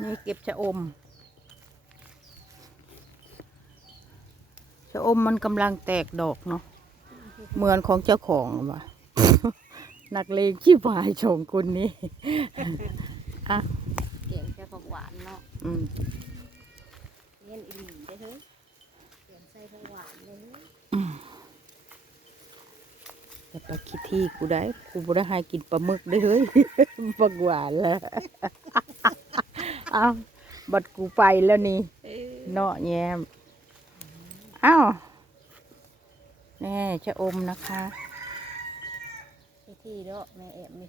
นี่เก็บชะอม ชะอมมันกำลังแตกดอกเนาะ เหมือนของเจ้าของว่ะ นักเลงขี้พายชงคนนี้อะ เก่งแต่ผักหวานเนาะอืมเล่นอีหลีได้อเฮ้ยเก่งใส่ผักหวานเลยเฮ้ยอย่าไปคิดที่กูได้ กูบ่ได้ให้กินปลาหมึกได้เฮ้ยบักหวานแล้วเอาบัดกูไปแล้วนี่เออเนาะแยมอ้าวแน่ชะอมนะคะไปที่เนาะแม่แอบนี่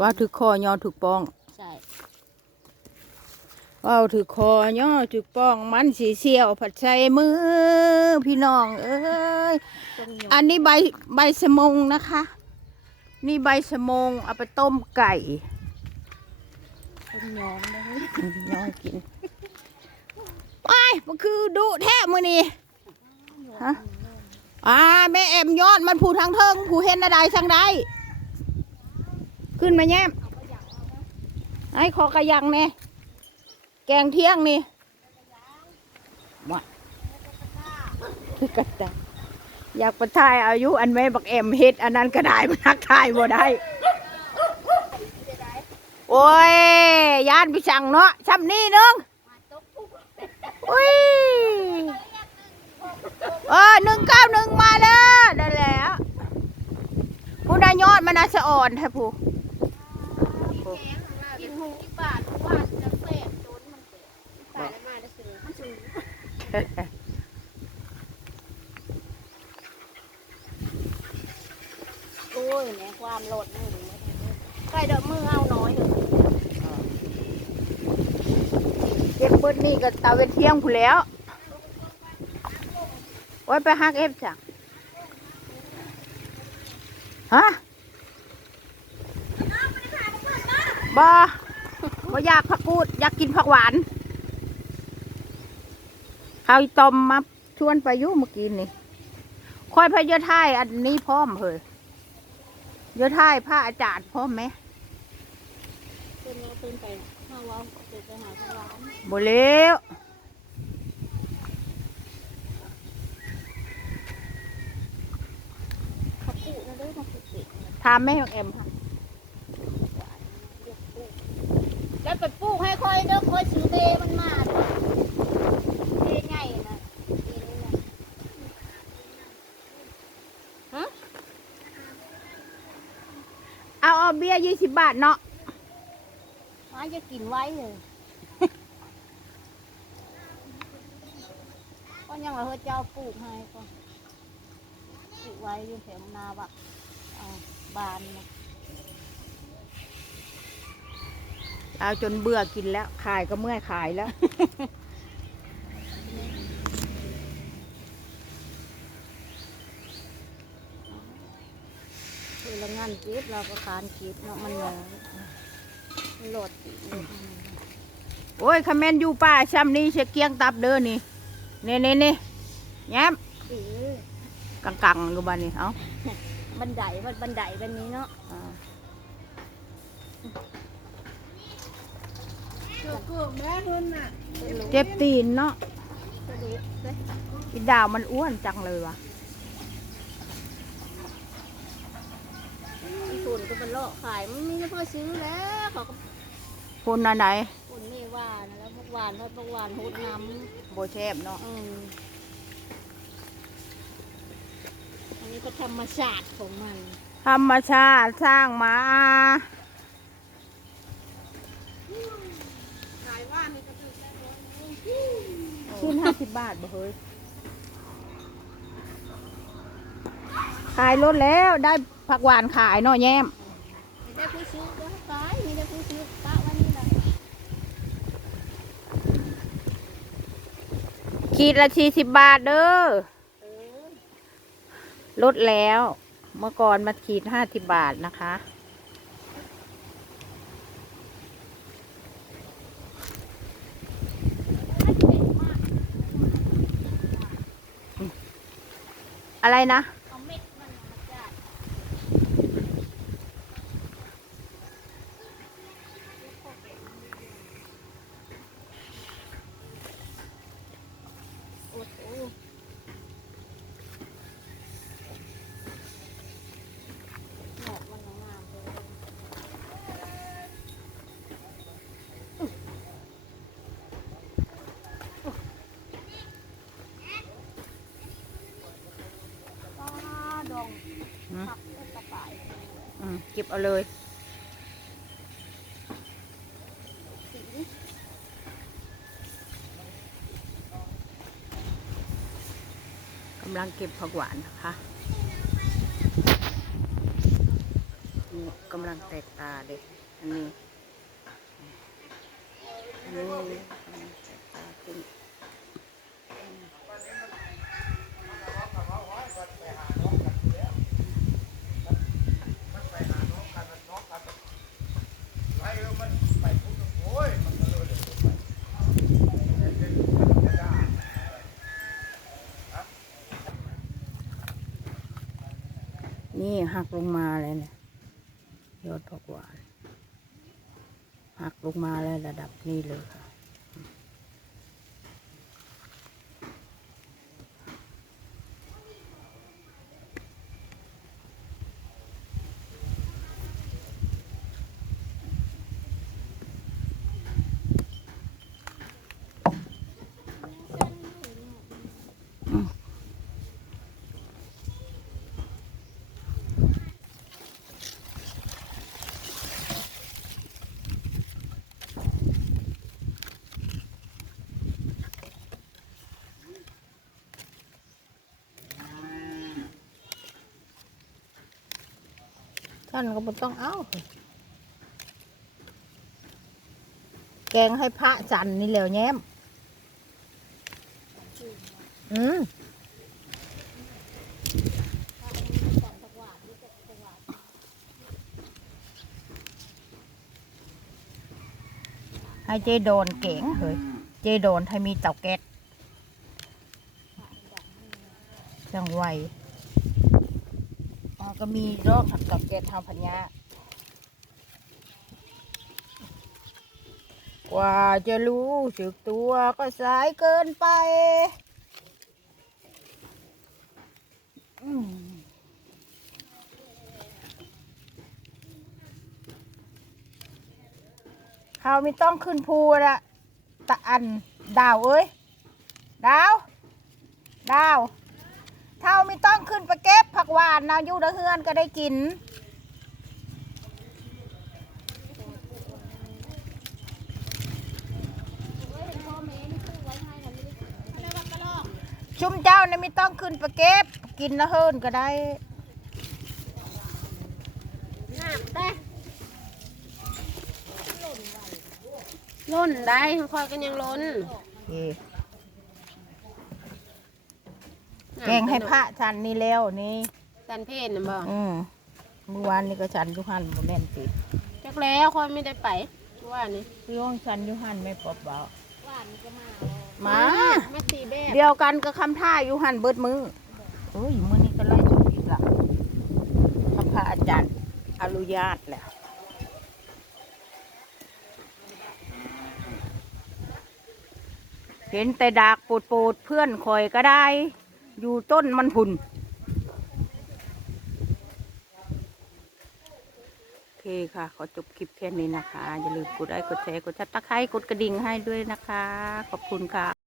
ว่าถือคอยอถือป้องใช่ว่าวถือคอยอถือป้องมันสีเสียวผัดใส่มือพี่น้องเอ้ยต้มยอันนี้ใบใบสมงนะคะ นี่ใบสมงเอาไปต้มไก่ ต้มยองได้อเฮ้ยอืมย่อยกินไปมันคือดุแท้มือนี่ฮะอ่าแม่แอมยอดมันผูทางเทิงผูเห็นอะไรทางใดขึ้นมาแย้มไอ้ขอกระยังเนี่ยแกงเที่ยงนี่มาคือกระตายอยากไปทายอายุอันแม่บักแอมเฮ็ดอันนั้นก็ได้มันทักทายบ่ได้ โอ้ยยานพี่สั่งเนาะช้ำนี่นึงอุ้ยเออหนึ่งเก้าหนึ่งมาแล้วได้แล้วผู้ได้ยอดมันน่าสะอ่อนแท้ผู้ กินหูที่บาทว่าจะแสบโดนมันแสบตายแล้วมาได้ซื้อมันซื้อโอ้ยแหม่ความโลดนั่งอยู่ไม่ได้เลยใกล้เด้อมือเอาน้อยเด้อ เก็บเบิ ดนี่ก็ตาเวนเที่ยงผู้แล้วโอ้ยไปฮักเอฟจ้ะฮะบอบ่อยากผักกูด อยากกินผักหวานข้าวอีต้มมาชวนไปยุ่เมื่อกี้นี่คอยพายเยอะท่ายอันนี้พร้อมเหยยอะท่ายผ้าอาจารย์พร้อมไหมเป็นเอาเป็นไปห้าว้าวเดี๋ยวไปหาที่ร้านบ่เลี้ยวเขาปลูกนะเด้อมาปลูกเป็ดนะถามแม่ของเอ็มค่ะเรียกปลูกแล้วไปปลูกให้ค่อยเด้อค่อยซื้อเบมันมาเด้อเบใหญ่นะเบนี่นะฮะเอาเอาเบียร์ยี่สิบบาทเนาะมาจะกินไว้เลย ยังว่าเฮ้ยเจ้าปลูกให้ก็ปลูกไว้อยู่แถวนาบักเอาบานนะเอาจนเบื่อกินแล้ว ขายก็เมื่อยขายแล้ว คือละงานเก็บเราก็คานเก็บเนาะมันน้อยมันโหลดติดเลยโอ้ยคาเมนอยู่ป่าช้ำนี้เชเกียงตับเด้อนี่เน่เน่เน่แย้มเออกังกังๆอยู่บ้านนี่เอาบันไดมันบันไดแบบนี้เนาะอ่าเป็นรูเจ็บตีนเนาะกระเด็ดเลยอีดาวมันอ้วนจังเลยว่ะอีฝุ่นก็มันเลาะขายมันมีเพื่อซื้อแล้วเขาก็ คนอันไหนฝุ่นนี่ว่านะแล้วพวกหวานพวกหวานหูดน้โบเชฟเนาะำอืมอันนี้ก็ธรรมชาติของมันธรรมชาติสร้างมา ขายว่านี่ก็คือแค่ร้อยนึงขึ้นห้าสิบบาทบ่เฮ้ยขายรถแล้วได้ผักหวานขายเนาะแย้มมีได้ผู้ซื้อก็ขายมีได้ผู้ซื้อปะวันนี้แหละ ขีดละสี่สิบบาทเด้อลดแล้ว เมื่อก่อนมาขีดห้าสิบบาทนะคะ อะไรนะ เอาเม็ดมันมาจัด ก็บเอาเลยกำลังเก็บผักหวานนะคะนี่กำลังแตกตาเด็กอันนี้อันนี้กำลังแตกตาขึ้น นี่หักลงมาเลยเนี่ยยอดผักหวาน หักลงมาเลยระดับนี้เลยค่ะ ท่านก็ไม่ต้องเอาแกงให้พระจันนี่แหล้วแย้ม อืมให้เจโดนเก่งเฮ้ย เจโดนให้มีเตาแก๊สจังไว อ๋อก็มีรอกเตาแกทาพัญญากว่าจะรู้สึกตัวก็สายเกินไปเขาไม่ต้องขึ้นภูละตะอันดาวเอ้ย ดาว ดาวเท่าไม่ต้องขึ้นไปเก็บ ผักหวานนะอยู่ในเฮือนก็ได้กิน ชุมเจ้าเนี่ยไม่ต้องขึ้นไปเก็บ กินนะเฮินก็ได้น้ำได้ล้นได้คอยกันยังล้น แกงให้พระฉันนี่แล้วนี่สันเพศนะบ่อืมเมื่อวานนี่ก็ฉันอยุหันบ่แม่นติดจักแล้วคอยไม่ได้ไปว่านี่ย่องฉันอยุหันไม่ปอบเบาว่านก็มา มามาสีแบบเดียวกันกับคำท่าอยู่หันเบิดมือโอ้ยมือนี้ก็ไล่ชมอีกละคำพระอาจารย์อนุญาตแล้วเห็นแต่ดากปูดปูดๆเพื่อนคอยก็ได้ อยู่ต้นมันพุ่น โอเคค่ะ ขอจบคลิปแค่นี้นะคะ อย่าลืมกดไลค์กดแชร์ กดซับสไคร้กดกระดิ่งให้ด้วยนะคะ ขอบคุณค่ะ